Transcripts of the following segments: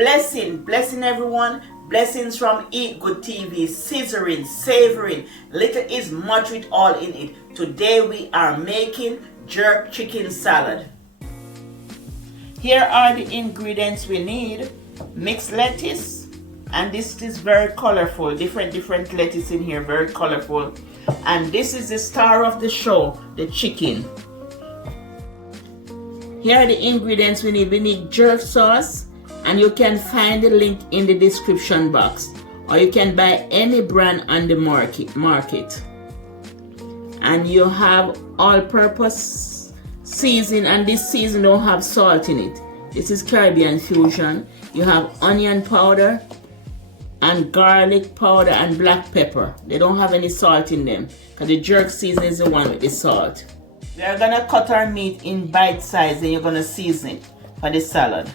Blessing everyone. Blessings from Eat Good TV, scissoring, savoring. Little is much with all in it. Today we are making jerk chicken salad. Here are the ingredients we need. Mixed lettuce, and this is very colorful. Different lettuce in here, very colorful. And this is the star of the show, the chicken. Here are the ingredients we need. We need jerk sauce, and you can find the link in the description box, or you can buy any brand on the market. And you have all-purpose season, and this season don't have salt in it. This is Caribbean fusion. You have onion powder and garlic powder and black pepper. They don't have any salt in them because the jerk season is the one with the salt. We are gonna cut our meat in bite size, and you're gonna season it for the salad.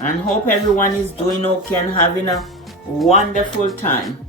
And hope everyone is doing okay and having a wonderful time.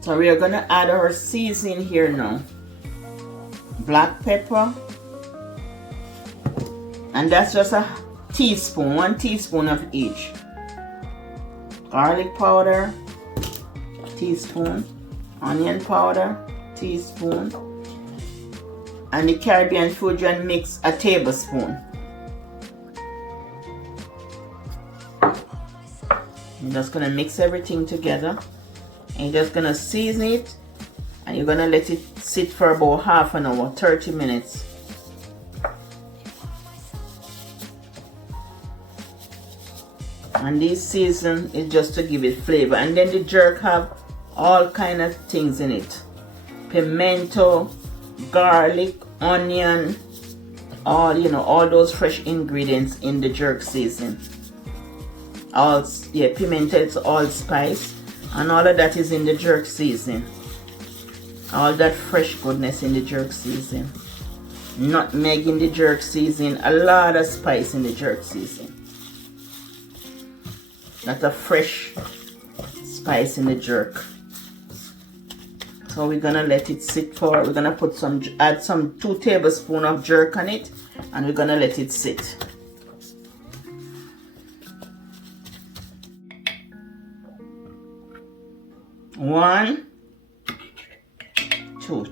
So we are gonna add our seasoning here now. Black pepper, and that's just a teaspoon, 1 teaspoon of each. Garlic powder, teaspoon. Onion powder, teaspoon. And the Caribbean fusion mix, a tablespoon. I'm just gonna mix everything together. And you're just gonna season it, and you're gonna let it sit for about half an hour, 30 minutes. And this season is just to give it flavor. And then the jerk have all kind of things in it: pimento, garlic, onion, all those fresh ingredients in the jerk season. Pimento is allspice. And all of that is in the jerk season. All that fresh goodness in the jerk season. Nutmeg in the jerk season. A lot of spice in the jerk season. That's a fresh spice in the jerk. So we're gonna let it sit for. We're gonna add some 2 tablespoons of jerk on it, and we're gonna let it sit.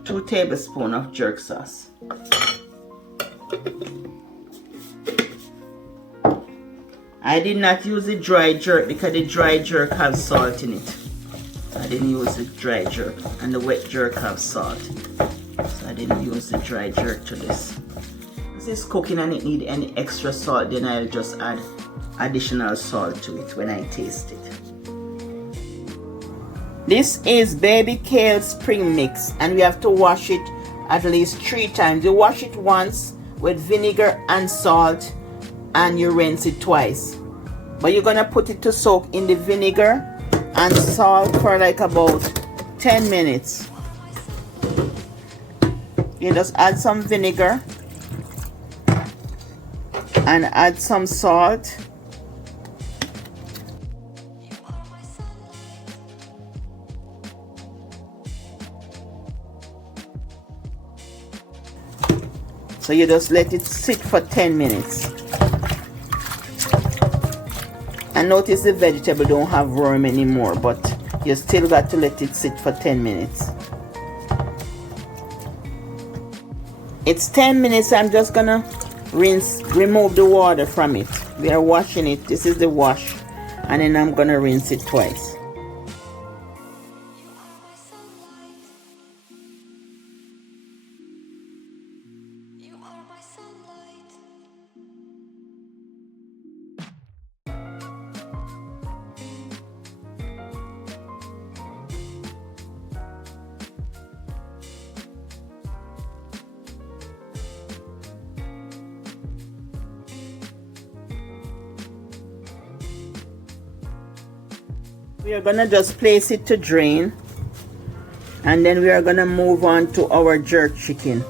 Two tablespoons of jerk sauce. I did not use the dry jerk because the dry jerk has salt in it. I didn't use the dry jerk, and the wet jerk have salt. So I didn't use the dry jerk to this. If it's cooking and it need any extra salt, then I'll just add additional salt to it when I taste it. This is baby kale spring mix, and we have to wash it at least 3 times. You wash it once with vinegar and salt, and you rinse it twice. But you're gonna put it to soak in the vinegar and salt for like about 10 minutes. You just add some vinegar and add some salt. So you just let it sit for 10 minutes. And notice the vegetable don't have worm anymore, but you still got to let it sit for 10 minutes. It's 10 minutes. I'm just gonna remove the water from it. We are washing it. This is the wash. And then I'm gonna rinse it twice. We are gonna just place it to drain, and then we are gonna move on to our jerk chicken.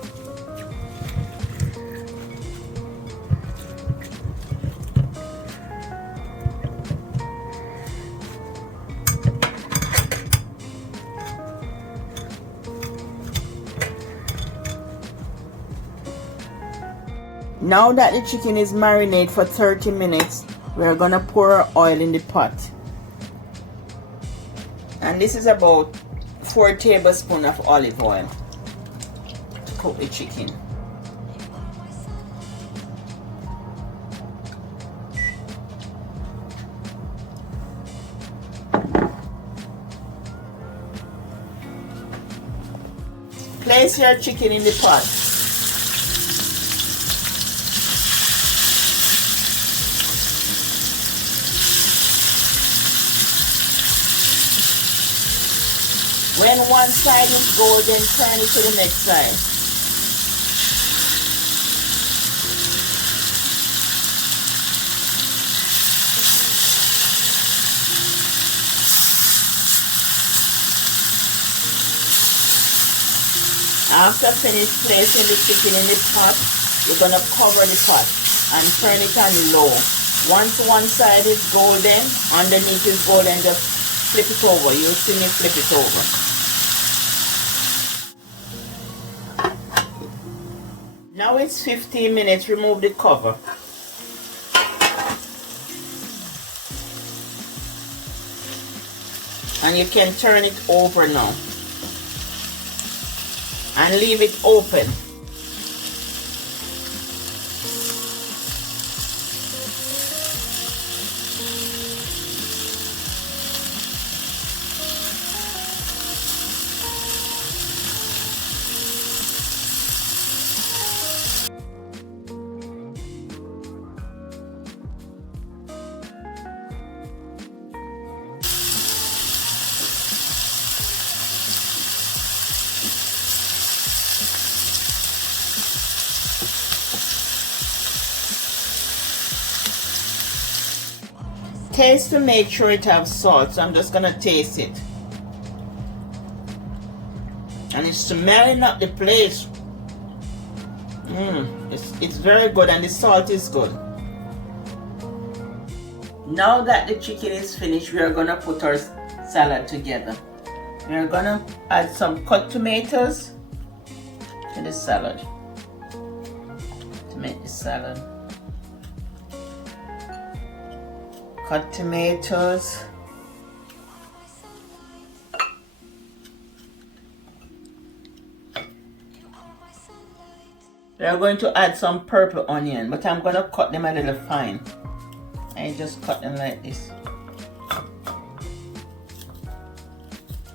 Now that the chicken is marinated for 30 minutes, we are gonna pour our oil in the pot. And this is about 4 tablespoons of olive oil to cook the chicken. Place your chicken in the pot. When one side is golden, turn it to the next side. After finish placing the chicken in the pot, you're going to cover the pot and turn it on low. Once one side is golden, underneath is golden, just flip it over. You'll see me flip it over. Now it's 15 minutes, remove the cover. And you can turn it over now. And leave it open. Taste to make sure it has salt, so I'm just gonna taste it. And it's smelling up the place. It's very good, and the salt is good. Now that the chicken is finished, we are gonna put our salad together. We are gonna add some cut tomatoes to the salad to make the salad. Cut tomatoes. We are going to add some purple onion, but I'm going to cut them a little fine. I just cut them like this.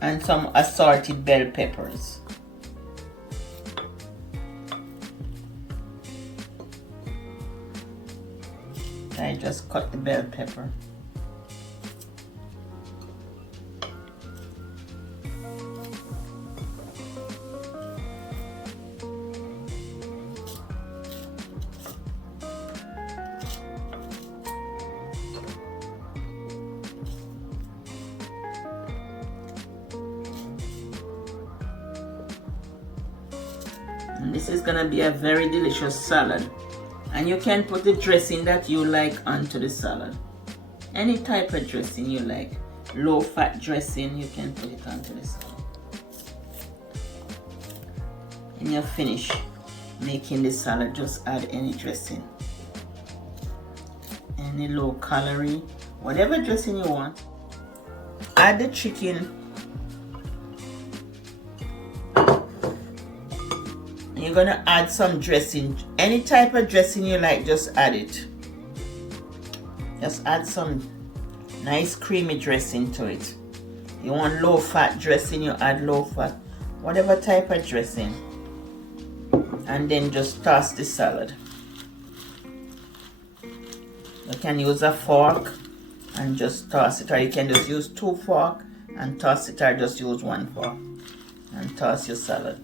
And some assorted bell peppers. I just cut the bell pepper. And this is gonna be a very delicious salad. And you can put the dressing that you like onto the salad. Any type of dressing you like. Low fat dressing, you can put it onto the salad. When you finish making the salad, just add any dressing. Any low calorie, whatever dressing you want. Add the chicken. You're gonna add some dressing. Any type of dressing you like, just add it. Just add some nice creamy dressing to it. You want low fat dressing, you add low fat. Whatever type of dressing. And then just toss the salad. You can use a fork and just toss it, or you can just use 2 forks and toss it, or just use 1 fork and toss your salad.